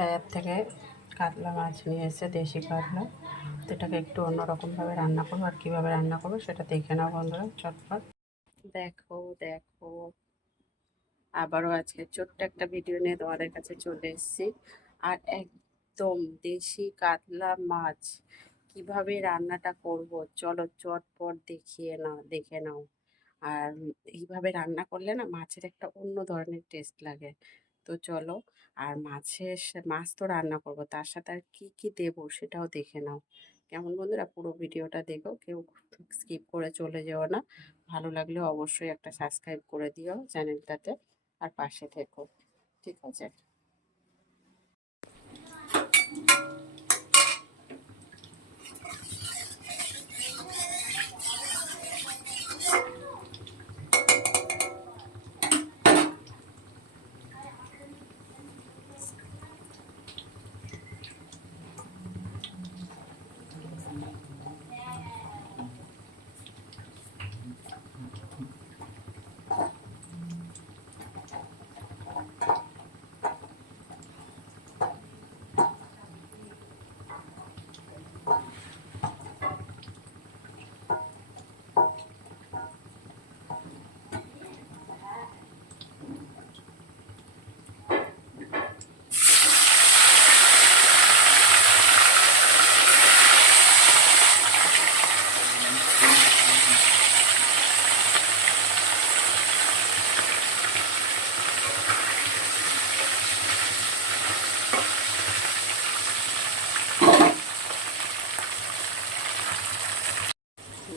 বাজার থেকে কাতলা মাছ নিয়ে এসে, দেশি কাতলা। তো এটাকে একটু অন্যরকমভাবে রান্না করবো, আর কীভাবে রান্না করবো সেটা দেখে নাও বন্ধুরা চটপট। দেখো দেখো, আবারও আজকে ছোট্ট একটা ভিডিও নিয়ে তোমাদের কাছে চলে এসেছি। আর একদম দেশি কাতলা মাছ কিভাবে রান্নাটা করব চলো চটপট দেখে নাও। আর এইভাবে রান্না করলে না মাছের একটা অন্য ধরনের টেস্ট লাগে। তো চলো, আর মাছ তো রান্না করব, তার সাথে আর কি কি দেবো সেটাও দেখে নাও। কেমন বন্ধুরা, পুরো ভিডিওটা দেখো, কেউ স্কিপ করে চলে যেও না। ভালো লাগলে অবশ্যই একটা সাবস্ক্রাইব করে দিও চ্যানেলটাতে, আর পাশে থেকো, ঠিক আছে?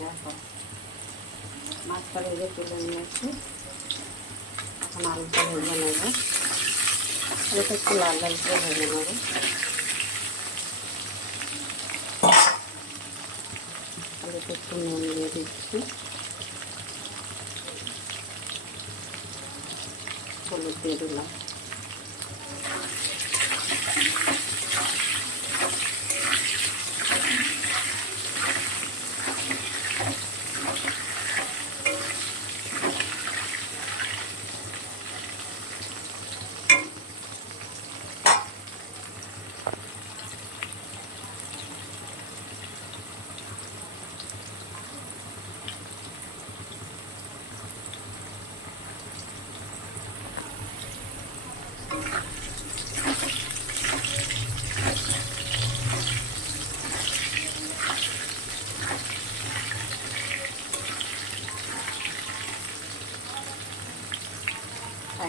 দেখো, মাছটা ভেজে তুলে নিয়েছি, এখন আলুটা ভেজে নেবো। এটা একটু লাল লাল করে ভেজে নেবো। আলুতে একটু নুন দিয়ে দিচ্ছি, হলুদ দিয়ে দিলাম।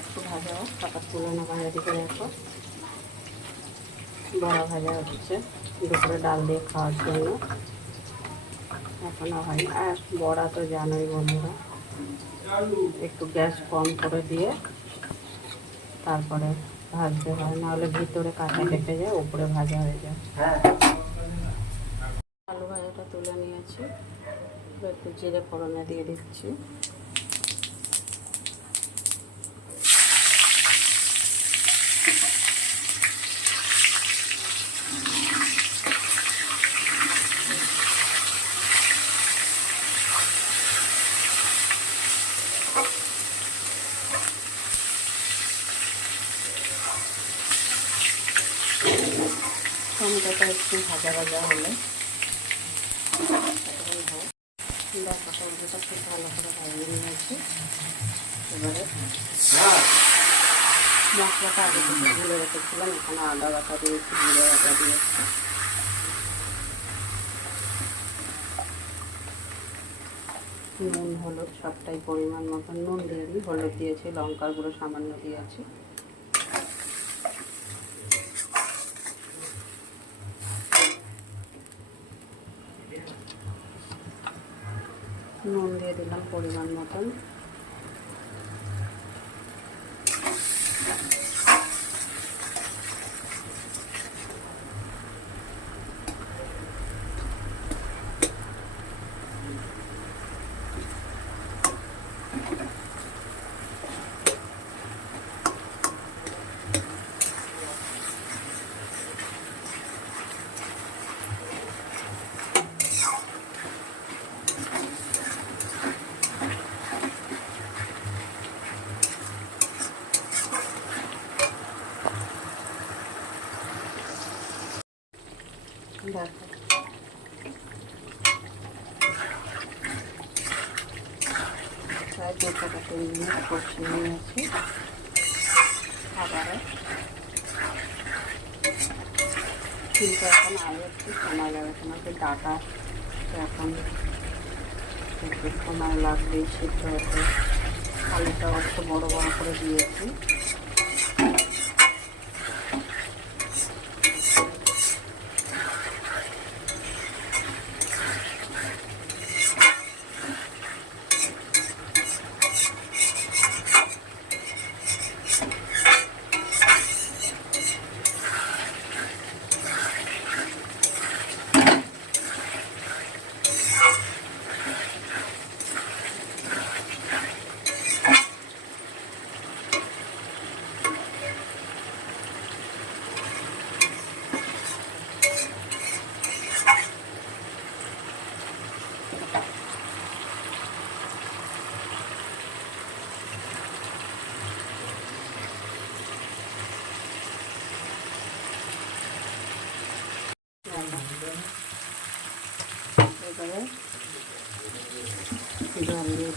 একটু ভাজা হোক, তারপর তুলে না ভাজা দিকে। দেখো, বড়া ভাজা হচ্ছে দুপুরে ডাল দিয়ে খাওয়ার জন্য, এখনো হয়। আর বড়া তো জানোই বন্ধুরা, একটু গ্যাস কম করে দিয়ে তারপরে ভাজতে হয়, নাহলে ভিতরে কাঁচা কেটে যায়, উপরে ভাজা হয়ে যায়। আলু ভাজাটা তুলে নিয়েছি, একটু জিরে ফোড়নে দিয়ে দিচ্ছি। টমেটোটা একটু ভাজা ভাজা হলে দেখো, টমেটোটা খুব ভালো করে ভাজিয়ে নিয়েছি। এবারে মশলাটা আগে থেকে ভুলে রেখেছিলাম, এখানে আদা বাটা দিয়েছি, জিরে বাটা দিয়েছি। নুন হলুদ সবটাই পরিমাণ মতন নুন দিয়ে দিই, হলুদ দিয়েছি, লঙ্কার গুঁড়ো সামান্য দিয়েছি। নুন দিয়ে দিলাম পরিমাণ মতন। দেখো প্রায় 2-3 মিনিট কষিয়ে নিয়েছি। আবারও কিন্তু এখন আরও একটু সময় লাগবে, তোমার যে ডাটা এখন একটু সময় লাগবে সিদ্ধ হতে। আলুটাও একটু বড় বড় করে দিয়েছি। এবারে জল দিয়ে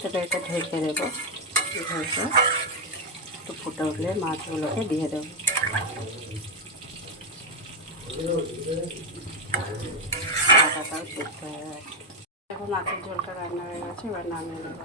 সেটা এটা ঢেকে দেবো। ঢেকে একটু ফুটে উঠলে মাছগুলোকে দিয়ে দেবো। ডাটাটাও সিদ্ধ হয়ে গেছে। এখন মাছের ঝোলটা রান্না হয়ে গেছে, এবার নামিয়ে নেবো।